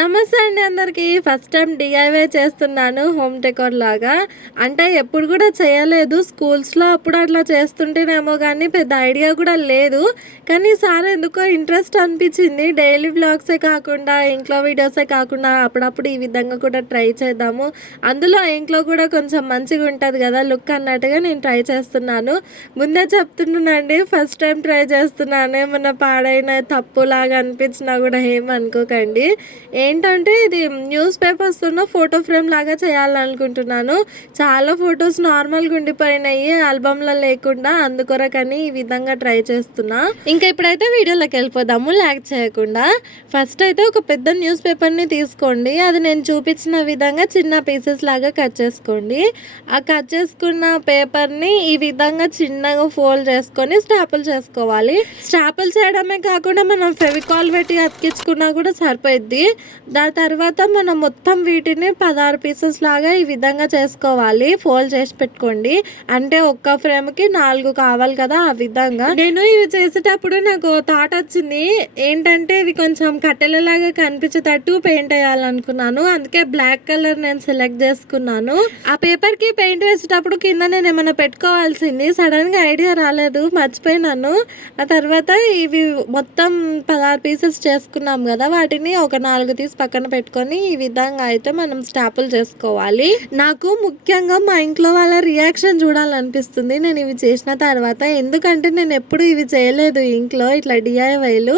నమస్తే అండి అందరికీ. ఫస్ట్ టైం డిఐవై చేస్తున్నాను హోమ్ డెకోర్ లాగా. అంటే ఎప్పుడు కూడా చేయలేదు. స్కూల్స్లో అప్పుడు అట్లా చేస్తుంటేనేమో కానీ పెద్ద ఐడియా కూడా లేదు. కానీ ఈసారి ఎందుకో ఇంట్రెస్ట్ అనిపించింది. డైలీ వ్లాగ్సే కాకుండా ఇంట్లో వీడియోసే కాకుండా అప్పుడప్పుడు ఈ విధంగా కూడా ట్రై చేద్దాము, అందులో ఇంట్లో కూడా కొంచెం మంచిగా ఉంటుంది కదా లుక్ అన్నట్టుగా నేను ట్రై చేస్తున్నాను. ముందే చెప్తున్నానండి, ఫస్ట్ టైం ట్రై చేస్తున్నాను. ఏమన్నా పాడైన తప్పులాగా అనిపించినా కూడా ఏమనుకోకండి. ఏంటంటే ఇది న్యూస్ పేపర్స్తో ఫోటో ఫ్రేమ్ లాగా చేయాలనుకుంటున్నాను. చాలా ఫొటోస్ నార్మల్గా ఉండిపోయినాయి ఆల్బంలో లేకుండా, అందుకొరకని ఈ విధంగా ట్రై చేస్తున్నా. ఇంకా ఇప్పుడైతే వీడియోలోకి వెళ్ళిపోదాము ల్యాగ్ చేయకుండా. ఫస్ట్ అయితే ఒక పెద్ద న్యూస్ పేపర్ని తీసుకోండి. అది నేను చూపించిన విధంగా చిన్న పీసెస్ లాగా కట్ చేసుకోండి. ఆ కట్ చేసుకున్న పేపర్ని ఈ విధంగా చిన్నగా ఫోల్డ్ చేసుకొని స్టాపుల్ చేసుకోవాలి. స్టాపుల్ చేయడమే కాకుండా మనం ఫెవికాల్ పెట్టి అతికించుకున్నా కూడా సరిపోద్ది. దాని తర్వాత మనం మొత్తం వీటిని 16 పీసెస్ లాగా ఈ విధంగా చేసుకోవాలి. ఫోల్డ్ చేసి పెట్టుకోండి. అంటే ఒక్క ఫ్రేమ్కి 4 కావాలి కదా, ఆ విధంగా. నేను ఇవి చేసేటప్పుడు నాకు థాట్ వచ్చింది. ఏంటంటే ఇవి కొంచెం కట్టెలలాగా కనిపించేటట్టు పెయింట్ వేయాలనుకున్నాను. అందుకే బ్లాక్ కలర్ నేను సెలెక్ట్ చేసుకున్నాను. ఆ పేపర్కి పెయింట్ వేసేటప్పుడు కింద నేను ఏమైనా పెట్టుకోవాల్సింది, సడన్గా ఐడియా రాలేదు, మర్చిపోయినాను. ఆ తర్వాత ఇవి మొత్తం 16 పీసెస్ చేసుకున్నాం కదా, వాటిని ఒక 4 తీసి పక్కన పెట్టుకొని ఈ విధంగా అయితే మనం స్టాపుల్ చేసుకోవాలి. నాకు ముఖ్యంగా మా ఇంట్లో వాళ్ళ రియాక్షన్ చూడాలనిపిస్తుంది నేను ఇవి చేసిన తర్వాత. ఎందుకంటే నేను ఎప్పుడు ఇవి చేయలేదు ఇంట్లో, ఇట్లా డిఐవైలు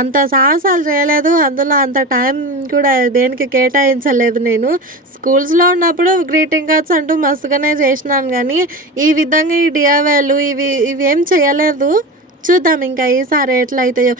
అంత సాహసాలు చేయలేదు. అందులో అంత టైం కూడా దేనికి కేటాయించలేదు. నేను స్కూల్స్లో ఉన్నప్పుడు గ్రీటింగ్ కార్డ్స్ అంటూ మస్తుగానే చేసినాను, కానీ ఈ విధంగా ఈ డిఐవైలు ఇవి ఏం చేయలేదు. చూద్దాం ఇంకా ఈసారి ఎట్లా అవుతాయో.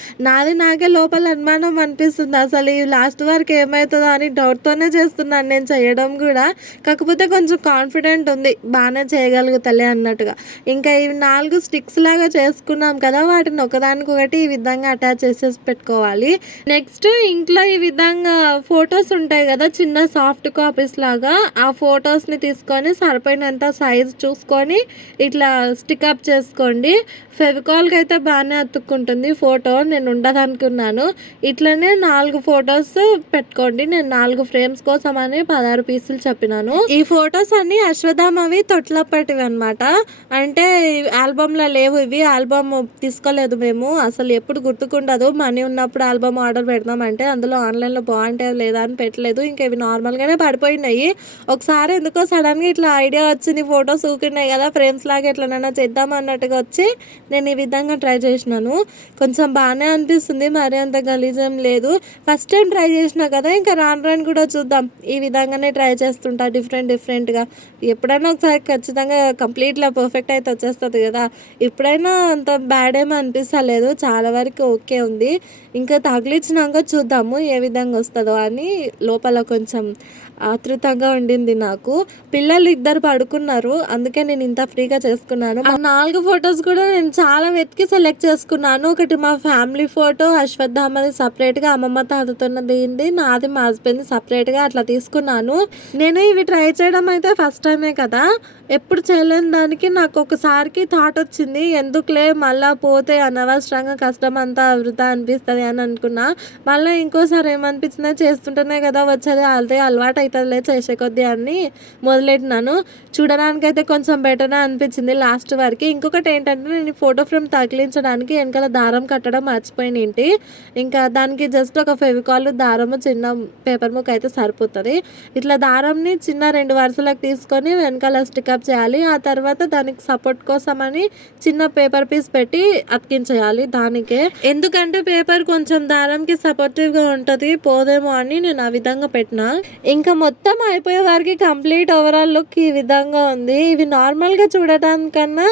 నాకే లోపల అనుమానం అనిపిస్తుంది, అసలు ఈ లాస్ట్ వరకు ఏమవుతుందో అని డౌట్తోనే చేస్తున్నాను నేను చేయడం కూడా. కాకపోతే కొంచెం కాన్ఫిడెంట్ ఉంది, బాగానే చేయగలుగుతలే అన్నట్టుగా. ఇంకా ఇవి 4 స్టిక్స్ లాగా చేసుకున్నాం కదా, వాటిని ఒకదానికొకటి ఈ విధంగా అటాచ్ చేసేసి పెట్టుకోవాలి. నెక్స్ట్ ఇంట్లో ఈ విధంగా ఫొటోస్ ఉంటాయి కదా, చిన్న సాఫ్ట్ కాపీస్ లాగా, ఆ ఫొటోస్ని తీసుకొని సరిపోయినంత సైజ్ చూసుకొని ఇట్లా స్టిక్అప్ చేసుకోండి. ఫెవికాల్కి అయితే బాగానే అతుక్కుంటుంది ఫోటో, నేను ఉండదు అనుకున్నాను. ఇట్లనే 4 ఫొటోస్ పెట్టుకోండి. నేను 4 ఫ్రేమ్స్ కోసం అని 16 పీసులు చెప్పినాను. ఈ ఫొటోస్ అన్ని అశ్వత్థామవి తొట్లప్పటివి అనమాట. అంటే ఆల్బంలో లేవు ఇవి, ఆల్బమ్ తీసుకోలేదు మేము, అసలు ఎప్పుడు గుర్తుకుండదు. మనీ ఉన్నప్పుడు ఆల్బమ్ ఆర్డర్ పెడదామంటే అందులో ఆన్లైన్లో బాగుంటే లేదా అని పెట్టలేదు. ఇంకా ఇవి నార్మల్గానే పడిపోయినాయి. ఒకసారి ఎందుకో సడన్గా ఇట్లా ఐడియా వచ్చింది, ఫొటోస్ ఊకున్నాయి కదా ఫ్రేమ్స్ లాగా ఎట్లనైనా చేద్దాం అన్నట్టుగా వచ్చి నేను ఈ విధంగా ట్రై చేసినాను. కొంచెం బాగానే అనిపిస్తుంది, మరీ అంత గలీజం లేదు. ఫస్ట్ టైం ట్రై చేసినా కదా, ఇంకా రాను కూడా చూద్దాం. ఈ విధంగానే ట్రై చేస్తుంటా డిఫరెంట్గా. ఎప్పుడైనా ఒకసారి ఖచ్చితంగా కంప్లీట్గా పర్ఫెక్ట్ అయితే వచ్చేస్తుంది కదా. ఇప్పుడైనా అంత బ్యాడ్ ఏమీ అనిపిస్తలేదు, చాలా వరకు ఓకే ఉంది. ఇంకా తగిలించినాక చూద్దాము ఏ విధంగా వస్తుందో అని లోపల కొంచెం ఆతృతంగా ఉండింది నాకు. పిల్లలు 2 పడుకున్నారు, అందుకే నేను ఇంత ఫ్రీగా చేసుకున్నాను. ఆ 4 ఫొటోస్ కూడా నేను చాలా వెతికి సెలెక్ట్ చేసుకున్నాను. ఒకటి మా ఫ్యామిలీ ఫోటో, అశ్వత్థామది సపరేట్గా, అమ్మమ్మ తాతతున్నది, నాది మా హస్బెండ్ సపరేట్గా అట్లా తీసుకున్నాను. నేను ఇవి ట్రై చేయడం అయితే ఫస్ట్ టైమే కదా, ఎప్పుడు చేయలేని దానికి నాకు ఒకసారికి థాట్ వచ్చింది, ఎందుకులే మళ్ళీ పోతే అనవసరంగా కష్టం అంతా వృధా అనిపిస్తుంది అని అనుకున్నా. మళ్ళీ ఇంకోసారి ఏమనిపించిందో, చేస్తుంటేనే కదా వచ్చేది, అదే అలవాటు అవుతుందిలే చేసే కొద్దీ అని మొదలెట్టినాను. చూడడానికైతే కొంచెం బెటర్గా అనిపించింది లాస్ట్ వరకు. ఇంకొకటి ఏంటంటే, నేను ఫోటో ఫ్రేమ్ తగిలించడానికి వెనకాల దారం కట్టడం మర్చిపోయినంటి. ఇంకా దానికి జస్ట్ ఒక ఫెవికాల్, దారము, చిన్న పేపర్ ముక్క అయితే సరిపోతుంది. ఇట్లా దారంని చిన్న 2 వరుసలకు తీసుకొని వెనకాల స్టిక్అప్ చేయాలి. ఆ తర్వాత దానికి సపోర్ట్ కోసం అని చిన్న పేపర్ పీస్ పెట్టి అతికించేయాలి దానికే. ఎందుకంటే పేపర్ కొంచెం దారంకి సపోర్టివ్గా ఉంటుంది, పోదేమో అని నేను ఆ విధంగా పెట్టిన. ఇంకా మొత్తం అయిపోయే వారికి కంప్లీట్ ఓవరాల్ లుక్ ఈ విధంగా ఉంది. ఇవి నార్మల్గా చూడటానికన్నా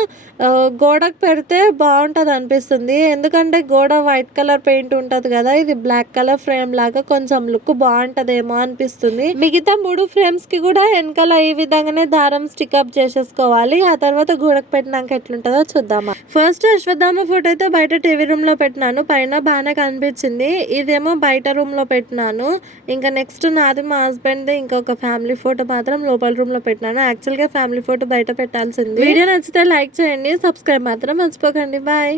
గోడకు పెడితే బాగుంటుంది అనిపిస్తుంది. ఎందుకంటే గోడ వైట్ కలర్ పెయింట్ ఉంటుంది కదా, ఇది బ్లాక్ కలర్ ఫ్రేమ్ లాగా కొంచెం లుక్ బాగుంటుందేమో అనిపిస్తుంది. మిగతా 3 ఫ్రేమ్స్కి కూడా వెనకాల ఈ విధంగానే దారం స్టిక్అప్ చేసేసుకోవాలి. ఆ తర్వాత గోడకు పెట్టినాక ఎట్లుంటుందో చూద్దామా. ఫస్ట్ అశ్వత్థామ ఫోటో అయితే బయట టీవీ రూమ్లో పెట్టినాను, పైన బాగానే కనిపించింది. ఇదేమో బయట రూమ్లో పెట్టినాను. ఇంకా నెక్స్ట్ నాది, మా హస్బెండ్ది, ఇంకొక ఫ్యామిలీ ఫోటో మాత్రం లోపల రూమ్లో పెట్టినాను. యాక్చువల్గా ఫ్యామిలీ ఫోటో బయట పెట్టాల్సింది. వీడియో నచ్చితే లైక్ చేయండి, సబ్స్క్రైబ్ మాత్రం మర్చిపోకండి. బాయ్.